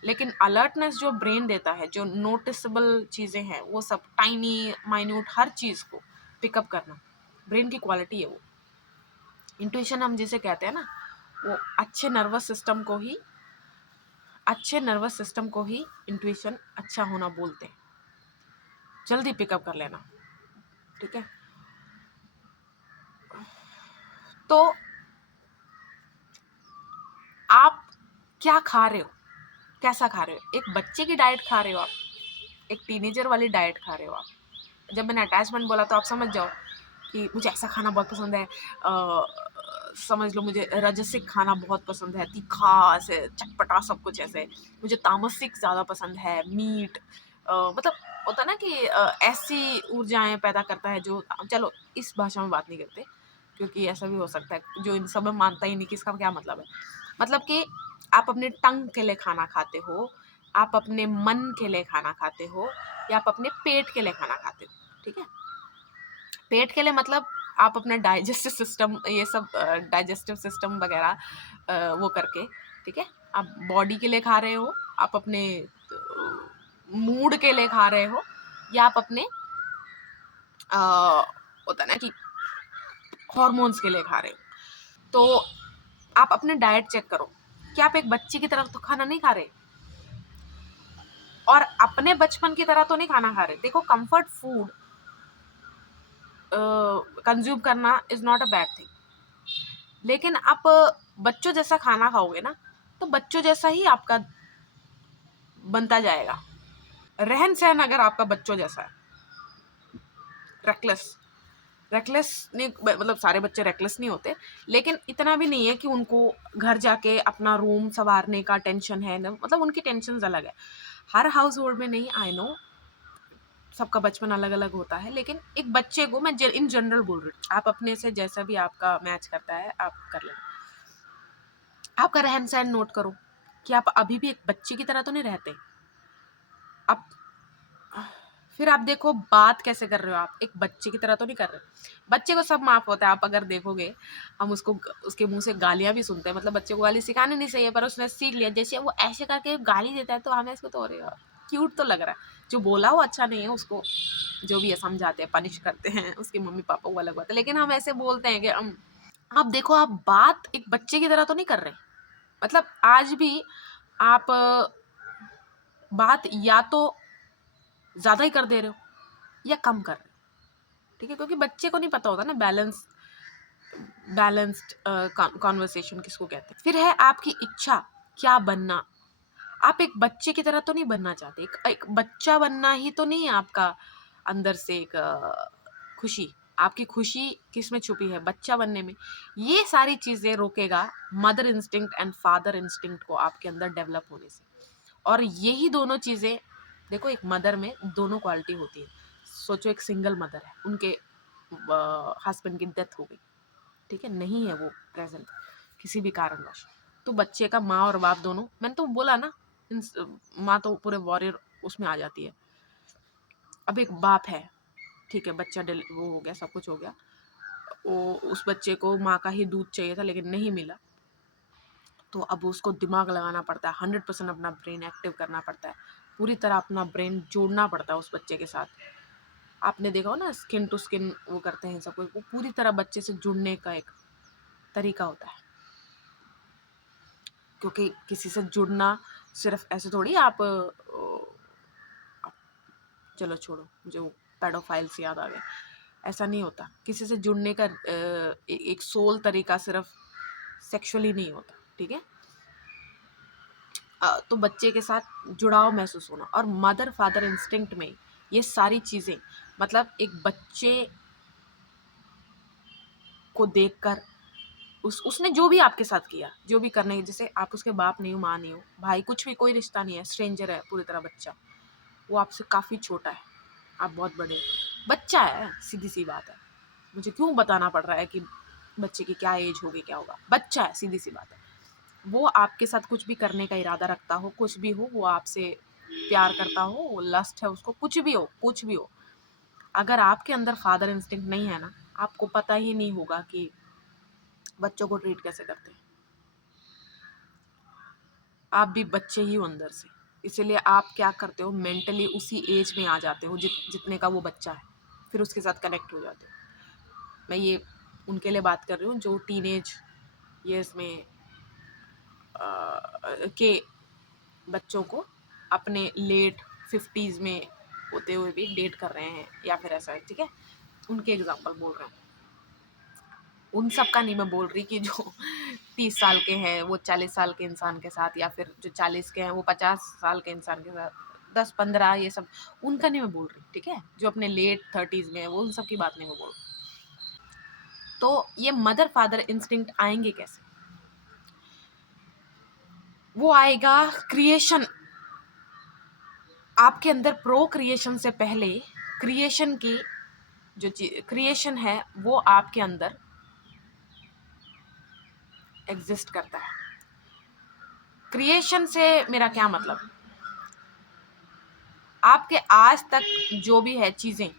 लेकिन अलर्टनेस जो ब्रेन देता है, जो नोटिसेबल चीजें हैं वो सब टाइनी माइन्यूट हर चीज को पिकअप करना ब्रेन की क्वालिटी है वो। इंट्यूशन हम जिसे कहते हैं ना, वो अच्छे नर्वस सिस्टम को ही इंट्यूशन अच्छा होना बोलते हैं, जल्दी पिकअप कर लेना। ठीक है, तो आप क्या खा रहे हो, कैसा खा रहे हो, एक बच्चे की डाइट खा रहे हो आप, एक टीनेजर वाली डाइट खा रहे हो आप। जब मैंने अटैचमेंट बोला तो आप समझ जाओ कि मुझे ऐसा खाना बहुत पसंद है, समझ लो मुझे रजसिक खाना बहुत पसंद है, तीखा ऐसे चटपटा सब कुछ ऐसे, मुझे तामसिक ज़्यादा पसंद है, मीट, मतलब होता ना कि ऐसी ऊर्जाएं पैदा करता है जो, चलो इस भाषा में बात नहीं करते क्योंकि ऐसा भी हो सकता है जो इन सब में मानता ही नहीं कि इसका क्या मतलब है। मतलब कि आप अपने टंग के लिए खाना खाते हो, आप अपने मन के लिए खाना खाते हो, या आप अपने पेट के लिए खाना खाते हो। ठीक है, पेट के लिए मतलब आप अपना डाइजेस्टिव सिस्टम, ये सब डाइजेस्टिव सिस्टम वगैरह वो करके, ठीक है, आप बॉडी के लिए खा रहे हो, आप अपने मूड के लिए खा रहे हो, या आप अपने होता है ना कि हॉर्मोन्स के लिए खा रहे हो। तो आप अपने डाइट चेक करो कि आप एक बच्चे की तरफ तो खाना नहीं खा रहे और अपने बचपन की तरह तो नहीं खाना खा रहे। देखो, कंफर्ट फूड कंज्यूम करना is not a bad thing, लेकिन आप बच्चों जैसा खाना खाओगे ना तो बच्चों जैसा ही आपका बनता जाएगा। रहन सहन अगर आपका बच्चों जैसा है, रेकलेस, रेकलेस नहीं, मतलब सारे बच्चे रेकलेस नहीं होते, लेकिन इतना भी नहीं है कि उनको घर जाके अपना रूम संवारने का टेंशन है ना, मतलब उनकी टेंशन अलग है। हर हाउस होल्ड में नहीं, आई नो सबका बचपन अलग अलग होता है, लेकिन एक बच्चे को मैं इन जनरल बोल रही हूँ, आप अपने से जैसा भी आपका मैच करता है आप कर लेना। आपका रहन सहन नोट करो कि आप अभी भी एक बच्चे की तरह तो नहीं रहते। अब फिर आप देखो बात कैसे कर रहे हो, आप एक बच्चे की तरह तो नहीं कर रहे। बच्चे को सब माफ होता है, आप अगर देखोगे हम उसको उसके मुंह से गालियां भी सुनते हैं, मतलब बच्चे को गाली सिखानी नहीं चाहिए पर उसने सीख लिया, जैसे वो ऐसे करके गाली देता है तो हमें इसको तो अरे क्यूट तो लग रहा है, जो बोला वो अच्छा नहीं है, उसको जो भी है समझाते हैं, पनिश करते हैं उसके मम्मी पापा, वो अलग बात है, लेकिन हम ऐसे बोलते हैं कि आप देखो आप बात एक बच्चे की तरह तो नहीं कर रहे। मतलब आज भी आप बात या तो ज्यादा ही कर दे रहे हो या कम कर रहे हो। ठीक है, क्योंकि बच्चे को नहीं पता होता ना बैलेंस्ड कॉन्वर्सेशन किसको कहते हैं। फिर है आपकी इच्छा, क्या बनना। आप एक बच्चे की तरह तो नहीं बनना चाहते, एक बच्चा बनना ही तो नहीं है आपका अंदर से एक खुशी। आपकी खुशी किस में छुपी है, बच्चा बनने में। ये सारी चीजें रोकेगा mother instinct and father instinct को आपके अंदर डेवलप होने से। और यही दोनों चीजें, देखो एक मदर में दोनों क्वालिटी होती है। सोचो एक सिंगल मदर है, उनके हस्बैंड की डेथ हो गई, ठीक है, नहीं है वो प्रेजेंट किसी भी कारणवश, तो बच्चे का माँ और बाप दोनों, मैंने तो बोला ना, माँ तो पूरे वॉरियर उसमें आ जाती है। अब एक बाप है, ठीक है, बच्चा वो हो गया, सब कुछ हो गया, वो उस बच्चे को माँ का ही दूध चाहिए था लेकिन नहीं मिला, तो अब उसको दिमाग लगाना पड़ता है, 100% अपना ब्रेन एक्टिव करना पड़ता है, पूरी तरह अपना ब्रेन जोड़ना पड़ता है उस बच्चे के साथ। आपने देखा हो ना, स्किन टू स्किन वो करते हैं सब कुछ, वो पूरी तरह बच्चे से जुड़ने का एक तरीका होता है, क्योंकि किसी से जुड़ना सिर्फ ऐसे थोड़ी आप चलो छोड़ो, मुझे वो पेडोफाइल से याद आ गया, ऐसा नहीं होता। किसी से जुड़ने का एक सोल तरीका सिर्फ सेक्सुअली नहीं होता, ठीक है। तो बच्चे के साथ जुड़ाव महसूस होना और मदर फादर इंस्टिंक्ट में ये सारी चीज़ें, मतलब एक बच्चे को देखकर उसने जो भी आपके साथ किया, जो भी करने, जैसे आप उसके बाप नहीं हो, माँ नहीं हो, भाई, कुछ भी, कोई रिश्ता नहीं है, स्ट्रेंजर है पूरी तरह बच्चा, वो आपसे काफ़ी छोटा है, आप बहुत बड़े हो, बच्चा है, सीधी सी बात है। मुझे क्यों बताना पड़ रहा है कि बच्चे की क्या एज होगी, क्या होगा, बच्चा है, सीधी सी बात है। वो आपके साथ कुछ भी करने का इरादा रखता हो, कुछ भी हो, वो आपसे प्यार करता हो, लस्ट है उसको, कुछ भी हो, कुछ भी हो, अगर आपके अंदर फादर इंस्टिंक्ट नहीं है ना, आपको पता ही नहीं होगा कि बच्चों को ट्रीट कैसे करते हैं। आप भी बच्चे ही हो अंदर से, इसीलिए आप क्या करते हो, मेंटली उसी एज में आ जाते हो जितने का वो बच्चा है, फिर उसके साथ कनेक्ट हो जाते हो। मैं ये उनके लिए बात कर रही हूँ जो टीनेज ईयर्स में के बच्चों को अपने लेट 50s में होते हुए भी डेट कर रहे हैं या फिर ऐसा है, ठीक है, उनके एग्जांपल बोल रहे हैं। उन सब का नहीं मैं बोल रही कि जो 30 साल के हैं वो 40 साल के इंसान के साथ, या फिर जो 40 के हैं वो 50 साल के इंसान के साथ, 10-15, ये सब उनका नहीं मैं बोल रही, ठीक है। जो अपने लेट 30s में है वो, उन सब की बात नहीं मैं बोल रही। तो ये मदर फादर इंस्टिंक्ट आएंगे कैसे? वो आएगा क्रिएशन, आपके अंदर प्रो क्रिएशन से पहले क्रिएशन की जो क्रिएशन है वो आपके अंदर एग्जिस्ट करता है। क्रिएशन से मेरा क्या मतलब, आपके आज तक जो भी है चीज़ें,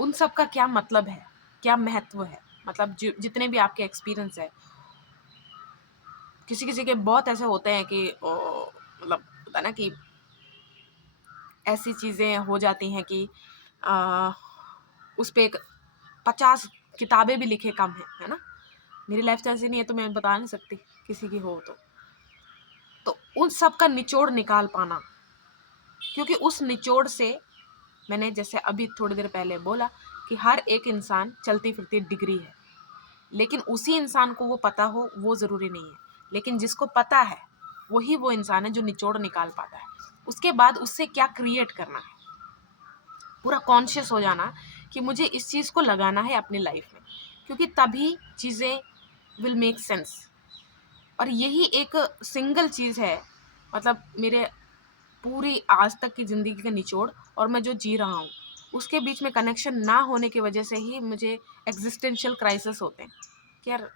उन सब का क्या मतलब है, क्या महत्व है, मतलब जितने भी आपके एक्सपीरियंस है। किसी किसी के बहुत ऐसे होते हैं कि मतलब होता है ना कि ऐसी चीज़ें हो जाती हैं कि उस पर एक 50 किताबें भी लिखे कम है ना। मेरी लाइफ तो ऐसी नहीं है तो मैं बता नहीं सकती, किसी की हो तो उन सब का निचोड़ निकाल पाना, क्योंकि उस निचोड़ से, मैंने जैसे अभी थोड़ी देर पहले बोला कि हर एक इंसान चलती फिरती डिग्री है, लेकिन उसी इंसान को वो पता हो वो ज़रूरी नहीं है, लेकिन जिसको पता है वही वो इंसान है जो निचोड़ निकाल पाता है। उसके बाद उससे क्या क्रिएट करना है, पूरा कॉन्शियस हो जाना कि मुझे इस चीज़ को लगाना है अपनी लाइफ में, क्योंकि तभी चीज़ें विल मेक सेंस। और यही एक सिंगल चीज़ है, मतलब मेरे पूरी आज तक की ज़िंदगी का निचोड़ और मैं जो जी रहा हूँ उसके बीच में कनेक्शन ना होने की वजह से ही मुझे एग्जिस्टेंशियल क्राइसिस होते हैं कि यार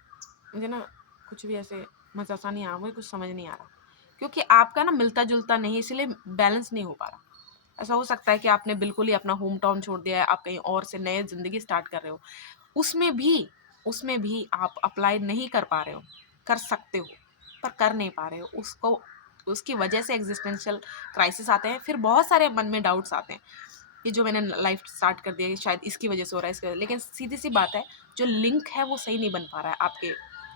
मुझे ना कुछ भी ऐसे मज़ा सा नहीं आ रहा, मुझे कुछ समझ नहीं आ रहा, क्योंकि आपका ना मिलता जुलता नहीं, इसलिए बैलेंस नहीं हो पा रहा। ऐसा हो सकता है कि आपने बिल्कुल ही अपना होम टाउन छोड़ दिया है, आप कहीं और से नए ज़िंदगी स्टार्ट कर रहे हो, उसमें भी आप अप्लाई नहीं कर पा रहे हो, कर सकते हो पर कर नहीं पा रहे हो उसको, उसकी वजह से एग्जिस्टेंशियल क्राइसिस आते हैं। फिर बहुत सारे मन में डाउट्स आते हैं कि जो मैंने लाइफ स्टार्ट कर दिया शायद इसकी वजह से हो रहा है, इसकी वजह, लेकिन सीधी सी बात है जो लिंक है वो सही नहीं बन पा रहा है आपके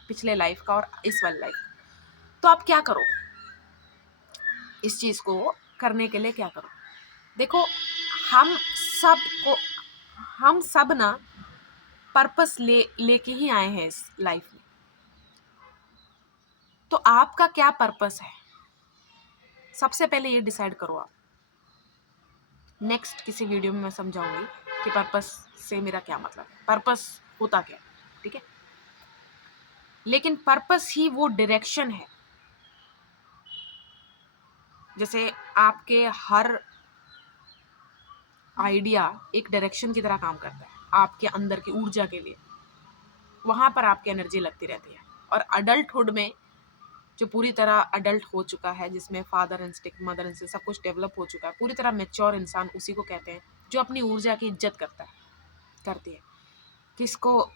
पिछले लाइफ का और इस वाली लाइफ का। तो आप क्या करो, इस चीज़ को करने के लिए क्या करो, देखो हम सबको, हम सब ना पर्पस लेके ही आए हैं इस लाइफ में। तो आपका क्या पर्पस है, सबसे पहले ये डिसाइड करो आप। नेक्स्ट किसी वीडियो में मैं समझाऊंगी कि पर्पस से मेरा क्या मतलब है, पर्पस होता क्या, ठीक है। लेकिन पर्पस ही वो डायरेक्शन है, जैसे आपके हर आइडिया एक डायरेक्शन की तरह काम करता है आपके अंदर की ऊर्जा के लिए, वहाँ पर आपकी एनर्जी लगती रहती है। और अडल्टहुड में जो पूरी तरह अडल्ट हो चुका है, जिसमें फादर इंस्टिंक्ट मदर इंस्टिंक्ट सब कुछ डेवलप हो चुका है, पूरी तरह मैच्योर इंसान उसी को कहते हैं जो अपनी ऊर्जा की इज्जत करता है, करती है। किसको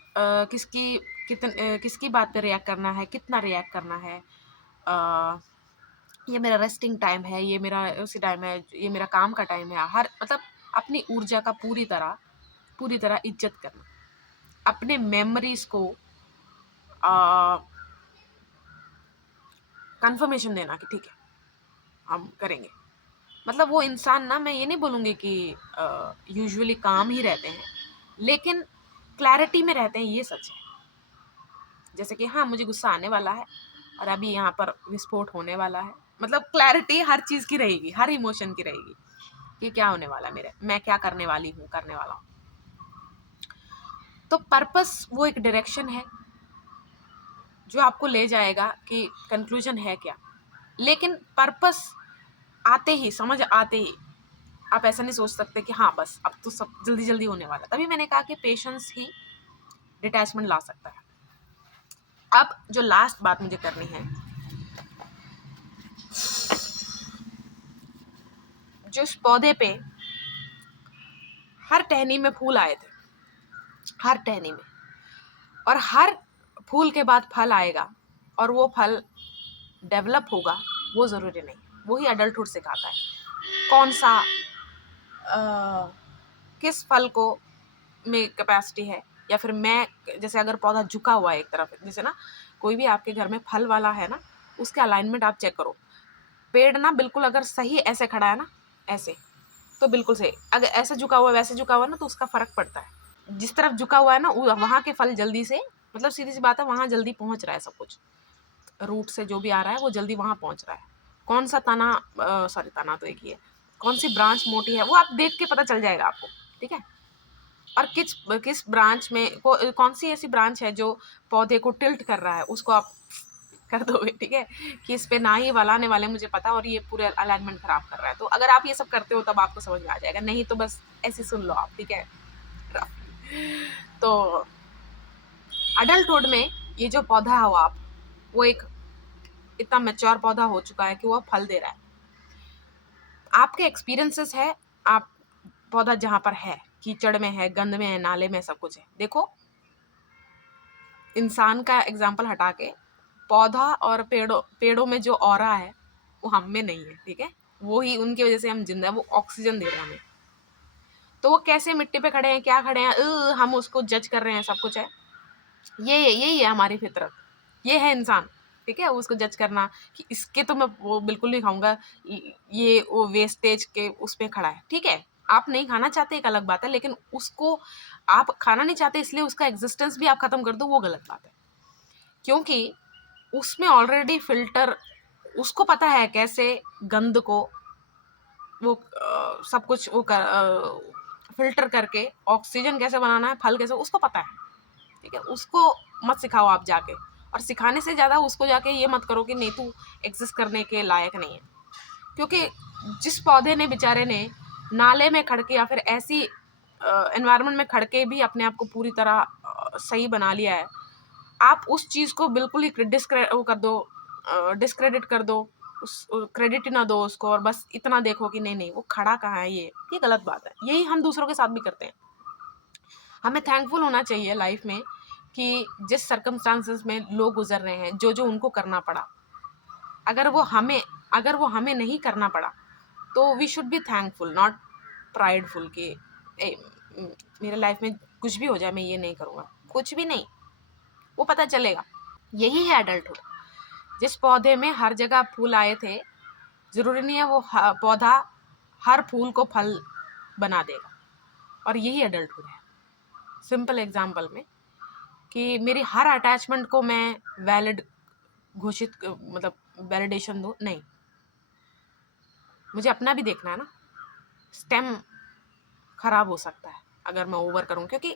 किसकी बात पे रिएक्ट करना है, कितना रिएक्ट करना है, ये मेरा रेस्टिंग टाइम है, ये मेरा उसी टाइम है, ये मेरा काम का टाइम है, हर मतलब अपनी ऊर्जा का पूरी तरह इज्जत करना, अपने मेमोरीज को कंफर्मेशन देना कि ठीक है हम करेंगे। मतलब वो इंसान ना, मैं ये नहीं बोलूँगी कि यूजुअली काम ही रहते हैं, लेकिन क्लैरिटी में रहते हैं, ये सच है। जैसे कि हाँ मुझे गुस्सा आने वाला है और अभी यहाँ पर विस्फोट होने वाला है, मतलब क्लैरिटी हर चीज़ की रहेगी, हर इमोशन की रहेगी कि क्या होने वाला है मेरे, मैं क्या करने वाली हूँ, करने वाला हूँ। तो पर्पस वो एक डायरेक्शन है जो आपको ले जाएगा कि कंक्लूजन है क्या। लेकिन पर्पस आते ही, समझ आते ही आप ऐसा नहीं सोच सकते कि हाँ बस अब तो सब जल्दी जल्दी होने वाला। तभी मैंने कहा कि पेशेंस ही डिटैचमेंट ला सकता है। अब जो लास्ट बात मुझे करनी है, जो इस पौधे पे हर टहनी में फूल आए थे, हर टहनी में, और हर फूल के बाद फल आएगा और वो फल डेवलप होगा, वो ज़रूरी नहीं। वही एडल्टहुड सिखाता है कौन सा किस फल को में कैपेसिटी है। या फिर मैं, जैसे अगर पौधा झुका हुआ है एक तरफ, जैसे ना कोई भी आपके घर में फल वाला है ना, उसके अलाइनमेंट आप चेक करो। पेड़ ना बिल्कुल अगर सही ऐसे खड़ा है ना, ऐसे, तो बिल्कुल सही। अगर ऐसे झुका हुआ है, वैसे झुका हुआ है ना, तो उसका फर्क पड़ता है। जिस तरफ झुका हुआ है ना, वहाँ के फल जल्दी से, मतलब सीधी सी बात है, वहाँ जल्दी पहुँच रहा है सब कुछ, रूट से जो भी आ रहा है वो जल्दी वहाँ पहुँच रहा है। कौन सा तना, सॉरी तना तो एक ही है, कौन सी ब्रांच मोटी है वो आप देख के पता चल जाएगा आपको, ठीक है। और किस किस ब्रांच में कौन सी ऐसी ब्रांच है जो पौधे को टिल्ट कर रहा है, उसको आप कर दोगे, ठीक है, कि इस पे ना ही वालाने वाले मुझे पता, और ये पूरे अलाइनमेंट खराब कर रहा है। तो अगर आप ये सब करते हो तब आपको समझ में आ जाएगा, नहीं तो बस ऐसे सुन लो आप, ठीक है। तो अडल्टहुड में ये जो पौधा हो आप, वो एक इतना मैच्योर पौधा हो चुका है कि वो फल दे रहा है। आपके एक्सपीरियंसेस है, आप पौधा जहाँ पर है, कीचड़ में है, गंद में है, नाले में, सब कुछ है। देखो इंसान का एग्जाम्पल हटा के पौधा और पेड़ों में जो ऑरा है वो हम में नहीं है, ठीक है। वो ही उनकी वजह से हम जिंदा है, वो ऑक्सीजन दे रहे हैं हमें। तो वो कैसे मिट्टी पे खड़े हैं, क्या खड़े हैं, हम उसको जज कर रहे हैं, सब कुछ है। यही है हमारी फितरत, ये है इंसान, ठीक है। उसको जज करना कि इसके तो मैं वो बिल्कुल नहीं खाऊंगा, ये वो वेस्टेज के उस पे खड़ा है, ठीक है। आप नहीं खाना चाहते एक अलग बात है, लेकिन उसको आप खाना नहीं चाहते इसलिए उसका एग्जिस्टेंस भी आप खत्म कर दो, वो गलत बात है। क्योंकि उसमें ऑलरेडी फिल्टर, उसको पता है कैसे गंद को वो सब कुछ वो फिल्टर करके ऑक्सीजन कैसे बनाना है, फल कैसे, उसको पता है, ठीक है। उसको मत सिखाओ आप जाके, और सिखाने से ज़्यादा उसको जाके ये मत करो कि नहीं तू एग्जिस्ट करने के लायक नहीं है। क्योंकि जिस पौधे ने, बेचारे ने नाले में खड़ के या फिर ऐसी एनवायरनमेंट में खड़ के भी अपने आप को पूरी तरह सही बना लिया है, आप उस चीज़ को बिल्कुल ही वो कर दो, डिस्क्रेडिट कर दो, उस क्रेडिट ही ना दो उसको, और बस इतना देखो कि नहीं नहीं वो खड़ा कहाँ है, ये गलत बात है। यही हम दूसरों के साथ भी करते हैं। हमें थैंकफुल होना चाहिए लाइफ में कि जिस सर्कमस्टांसेस में लोग गुजर रहे हैं, जो जो उनको करना पड़ा, अगर वो हमें नहीं करना पड़ा, तो we should be thankful, not prideful कि मेरे लाइफ में कुछ भी हो जाए मैं ये नहीं करूँगा, कुछ भी नहीं, वो पता चलेगा। यही है एडल्टहुड। जिस पौधे में हर जगह फूल आए थे, ज़रूरी नहीं है वो पौधा हर फूल को फल बना देगा, और यही एडल्टहुड है। सिंपल एग्जाम्पल में कि मेरी हर अटैचमेंट को मैं वैलिड घोषित, मतलब वैलिडेशन दो, नहीं, मुझे अपना भी देखना है ना। स्टेम खराब हो सकता है अगर मैं ओवर करूं, क्योंकि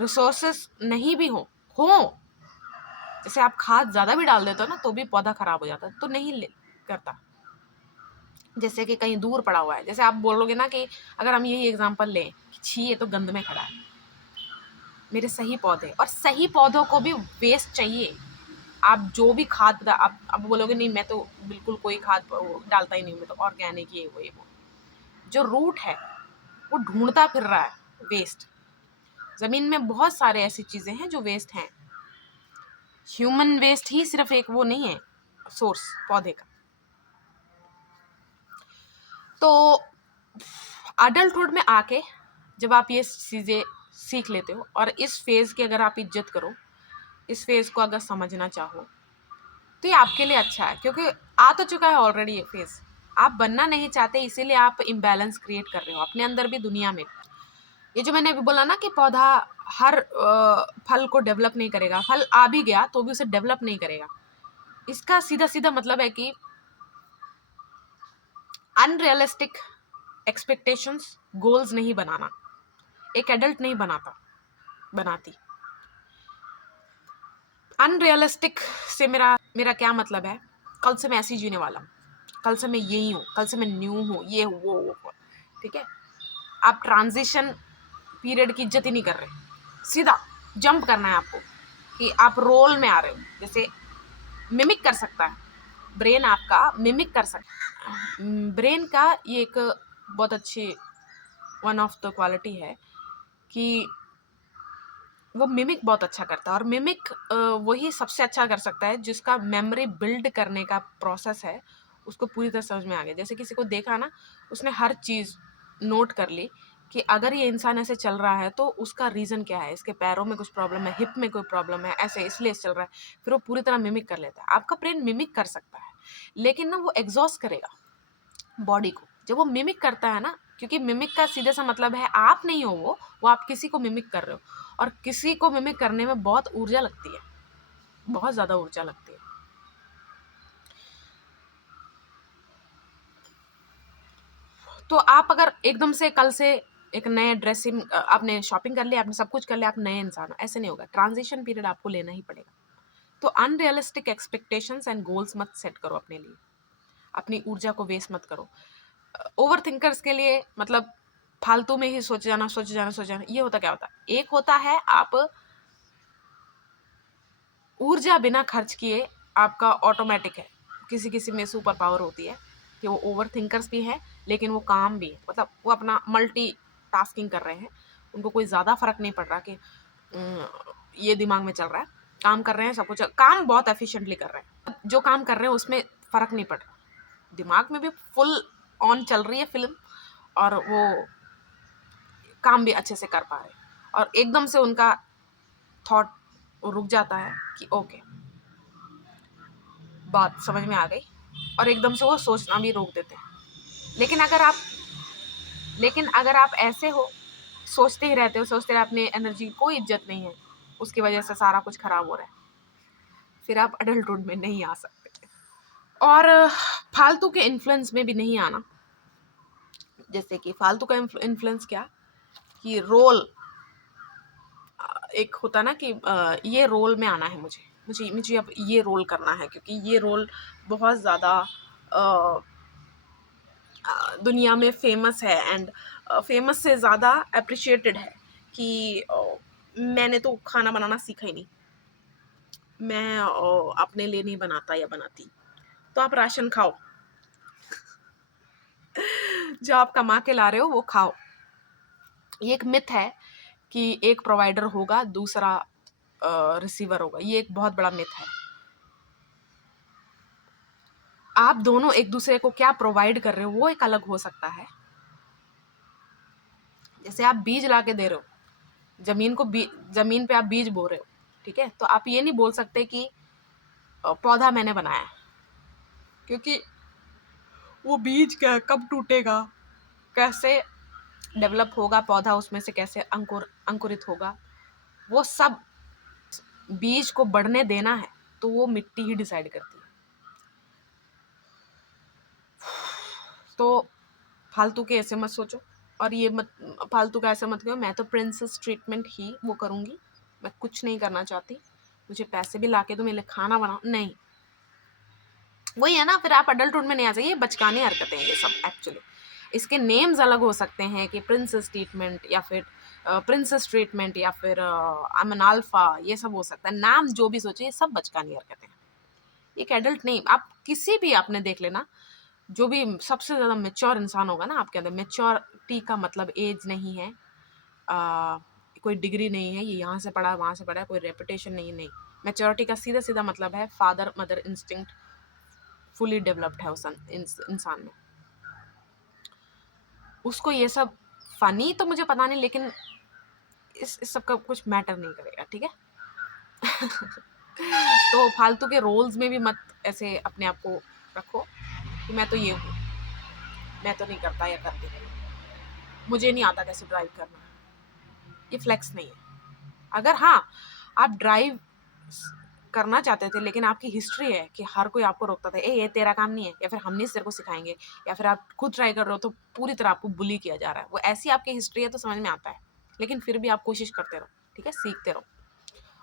रिसोर्सेस नहीं भी हो जैसे आप खाद ज़्यादा भी डाल देते हो ना तो भी पौधा खराब हो जाता है, तो नहीं करता। जैसे कि कहीं दूर पड़ा हुआ है, जैसे आप बोलोगे ना कि अगर हम यही एग्जांपल लें कि छी ये तो गंद में खड़ा है, मेरे सही पौधे, और सही पौधों को भी वेस्ट चाहिए। आप जो भी खाद आप अब बोलोगे नहीं मैं तो बिल्कुल कोई खाद डालता ही नहीं, मैं तो ऑर्गेनिक ये वो, जो रूट है वो ढूंढता फिर रहा है वेस्ट। ज़मीन में बहुत सारे ऐसी चीज़ें हैं जो वेस्ट हैं। ह्यूमन वेस्ट ही सिर्फ एक वो नहीं है सोर्स पौधे का। तो अडल्टहुड में आके जब आप ये चीज़ें सीख लेते हो और इस फेज़ की अगर आप इज्जत करो, इस फेज़ को अगर समझना चाहो तो ये आपके लिए अच्छा है, क्योंकि आ तो चुका है ऑलरेडी ये फेज़। आप बनना नहीं चाहते, इसीलिए आप इम्बैलेंस क्रिएट कर रहे हो अपने अंदर भी, दुनिया में। ये जो मैंने अभी बोला ना कि पौधा हर फल को डेवलप नहीं करेगा, फल आ भी गया तो भी उसे डेवलप नहीं करेगा। इसका सीधा सीधा मतलब है कि अनरियलिस्टिक एक्सपेक्टेशंस, गोल्स नहीं बनाना एक एडल्ट नहीं बनाती। अनरियलिस्टिक से मेरा क्या मतलब है, कल से मैं ऐसे ही जीने वाला हूँ, कल से मैं यही हूँ, कल से मैं न्यू हूँ, ये हूँ, वो, ठीक है। आप ट्रांजिशन पीरियड की इज्जत ही नहीं कर रहे, सीधा जंप करना है आपको कि आप रोल में आ रहे हो। जैसे मिमिक कर सकता है ब्रेन, आपका मिमिक कर सकता है। ब्रेन का ये एक बहुत अच्छी वन ऑफ द क्वालिटी है कि वो मिमिक बहुत अच्छा करता है। और मिमिक वही सबसे अच्छा कर सकता है जिसका मेमोरी बिल्ड करने का प्रोसेस है उसको पूरी तरह समझ में आ गया। जैसे किसी को देखा ना, उसने हर चीज़ नोट कर ली कि अगर ये इंसान ऐसे चल रहा है तो उसका रीज़न क्या है, इसके पैरों में कुछ प्रॉब्लम है, हिप में कोई प्रॉब्लम है, ऐसे इसलिए चल रहा है, फिर वो पूरी तरह मिमिक कर लेता है। आपका ब्रेन मिमिक कर सकता है, लेकिन ना वो एग्जॉस्ट करेगा बॉडी को जब वो मिमिक करता है ना, क्योंकि मिमिक का सीधे सा मतलब है आप नहीं हो वो आप किसी को मिमिक कर रहे हो। और किसी को मिमिक करने में बहुत ऊर्जा लगती है, बहुत ज़्यादा ऊर्जा लगती है। तो आप अगर एकदम से कल से एक नए ड्रेसिंग, आपने शॉपिंग कर लिया, आपने सब कुछ कर लिया, आप नए इंसान हो, ऐसे नहीं होगा। ट्रांजिशन पीरियड आपको लेना ही पड़ेगा। तो अनरियलिस्टिक एक्सपेक्टेशंस एंड गोल्स मत सेट करो अपने लिए, अपनी ऊर्जा को वेस्ट मत करो। ओवर थिंकर्स के लिए मतलब फालतू में ही सोच जाना, ये होता क्या होता, एक होता है आप ऊर्जा बिना खर्च किए, आपका ऑटोमेटिक है। किसी किसी में सुपर पावर होती है कि वो ओवर थिंकर्स भी हैं लेकिन वो काम भी है, मतलब वो अपना मल्टी टास्किंग कर रहे हैं, उनको कोई ज़्यादा फर्क नहीं पड़ रहा कि ये दिमाग में चल रहा है, काम कर रहे हैं, सब कुछ काम बहुत एफिशिएंटली कर रहे हैं, जो काम कर रहे हैं उसमें फ़र्क नहीं पड़ रहा, दिमाग में भी फुल ऑन चल रही है फिल्म और वो काम भी अच्छे से कर पा रहे हैं। और एकदम से उनका थॉट रुक जाता है कि ओके, बात समझ में आ गई, और एकदम से वो सोचना भी रोक देते हैं। लेकिन अगर आप ऐसे हो, सोचते ही रहते हो, सोचते रहे, अपनी एनर्जी की कोई इज्जत नहीं है, उसकी वजह से सारा कुछ खराब हो रहा है, फिर आप अडल्टहुड में नहीं आ सकते। और फालतू के इन्फ्लुएंस में भी नहीं आना। जैसे कि फालतू का इन्फ्लुएंस क्या, कि रोल एक होता ना कि ये रोल में आना है, मुझे अब ये रोल करना है, क्योंकि ये रोल बहुत ज़्यादा दुनिया में फेमस है, एंड फेमस से ज़्यादा अप्रिशिएटेड है कि मैंने तो खाना बनाना सीखा ही नहीं, मैं अपने लिए नहीं बनाता या बनाती, तो आप राशन खाओ, जो आप कमा के ला रहे हो वो खाओ। ये एक मिथ है कि एक प्रोवाइडर होगा, दूसरा रिसीवर होगा, ये एक बहुत बड़ा मिथ है। आप दोनों एक दूसरे को क्या प्रोवाइड कर रहे हो वो एक अलग हो सकता है। जैसे आप बीज ला के दे रहे हो जमीन पे, आप बीज बो रहे हो, ठीक है, तो आप ये नहीं बोल सकते कि पौधा मैंने बनाया, क्योंकि वो बीज कब टूटेगा, कैसे डेवलप होगा पौधा, उसमें से कैसे अंकुरित होगा, वो सब बीज को बढ़ने देना है तो वो मिट्टी ही डिसाइड करती है। तो फालतू के ऐसे मत सोचो, और ये मत फालतू का ऐसा मत करो मैं तो प्रिंसेस ट्रीटमेंट ही वो करूँगी, मैं कुछ नहीं करना चाहती, मुझे पैसे भी ला के दो, मेरे लिए खाना बनाओ, नहीं। वही है ना, फिर आप अडल्टहुड में नहीं आ जाइए, बचकानी हरकतें हैं ये सब एक्चुअली। इसके नेम्स अलग हो सकते हैं कि प्रिंसेस ट्रीटमेंट या फिर प्रिंसेस ट्रीटमेंट या फिर अमन अल्फा, ये सब हो सकता है, नाम जो भी सोचे, ये सब बचकानी हरकतें हैं। एक एडल्ट नहीं, आप किसी भी आपने देख लेना, जो भी सबसे ज़्यादा मेच्योर इंसान होगा ना आपके अंदर, मेच्योरिटी का मतलब एज नहीं है, कोई डिग्री नहीं है, ये यहाँ से पढ़ा वहाँ से पढ़ा, कोई रेपुटेशन नहीं। मेच्योरिटी का सीधा सीधा मतलब है father mother instinct fully developed है उस इंसान में। उसको ये सब फनी तो मुझे पता नहीं, लेकिन इस सब का कुछ मैटर नहीं करेगा, ठीक है। तो फालतू के रोल्स में भी मत ऐसे अपने आप को रखो कि मैं तो ये हूँ, मैं तो नहीं करता या करती नहीं, मुझे नहीं आता कैसे ड्राइव करना। ये फ्लेक्स नहीं है। अगर हाँ आप ड्राइव करना चाहते थे लेकिन आपकी हिस्ट्री है कि हर कोई आपको रोकता था, ए ये तेरा काम नहीं है, या फिर हम नहीं तेरे को सिखाएंगे, या फिर आप खुद ट्राई कर रहे हो तो पूरी तरह आपको बुली किया जा रहा है, वो ऐसी आपकी हिस्ट्री है तो समझ में आता है। लेकिन फिर भी आप कोशिश करते रहो, ठीक है, सीखते रहो।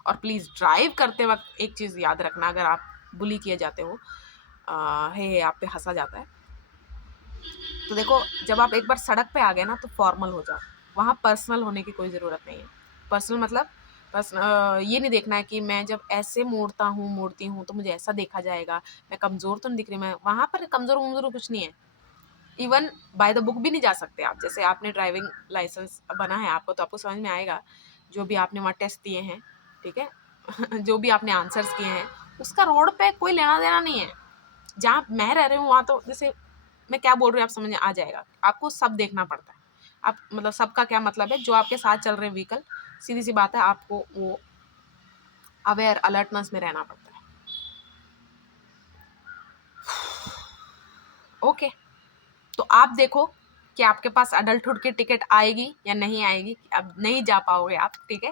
और प्लीज़ ड्राइव करते वक्त एक चीज़ याद रखना, अगर आप बुली किए जाते हो, हे आप पे हंसा जाता है, तो देखो जब आप एक बार सड़क पे आ गए ना तो फॉर्मल हो जाओ, वहाँ पर्सनल होने की कोई ज़रूरत नहीं है। पर्सनल मतलब बस ये नहीं देखना है कि मैं जब ऐसे मोड़ती हूँ तो मुझे ऐसा देखा जाएगा, मैं कमज़ोर तो नहीं दिख रही, मैं वहाँ पर कमज़ोर वमज़ोर कुछ नहीं है। इवन बाय द बुक भी नहीं जा सकते आप, जैसे आपने ड्राइविंग लाइसेंस बना है आपको तो आपको समझ में आएगा जो भी आपने वहाँ टेस्ट दिए हैं, ठीक है जो भी आपने आंसर्स किए हैं उसका रोड पे कोई लेना देना नहीं है। जहाँ मैं रह रही हूँ वहाँ तो जैसे मैं क्या बोल रही हूँ आप समझ आ जाएगा, आपको सब देखना पड़ता है। आप मतलब सबका क्या मतलब है, जो आपके साथ चल रहे व्हीकल, सीधी सी बात है आपको वो अवेयर अलर्टनेस में रहना पड़ता है। ओके, तो आप देखो कि आपके पास अडल्टहुड की टिकट आएगी या नहीं आएगी, अब नहीं जा पाओगे आप, ठीक है।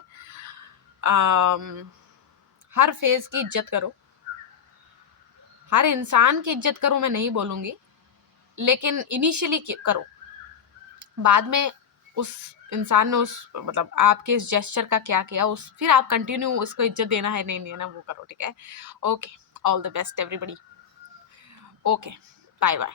हर फेज की इज्जत करो, हर इंसान की इज्जत करो, मैं नहीं बोलूँगी, लेकिन इनिशियली करो, बाद में उस इंसान ने उस मतलब आपके इस जेस्चर का क्या किया उस फिर आप कंटिन्यू उसको इज्जत देना है नहीं देना वो करो, ठीक है। Okay, all the best everybody. Okay, bye bye.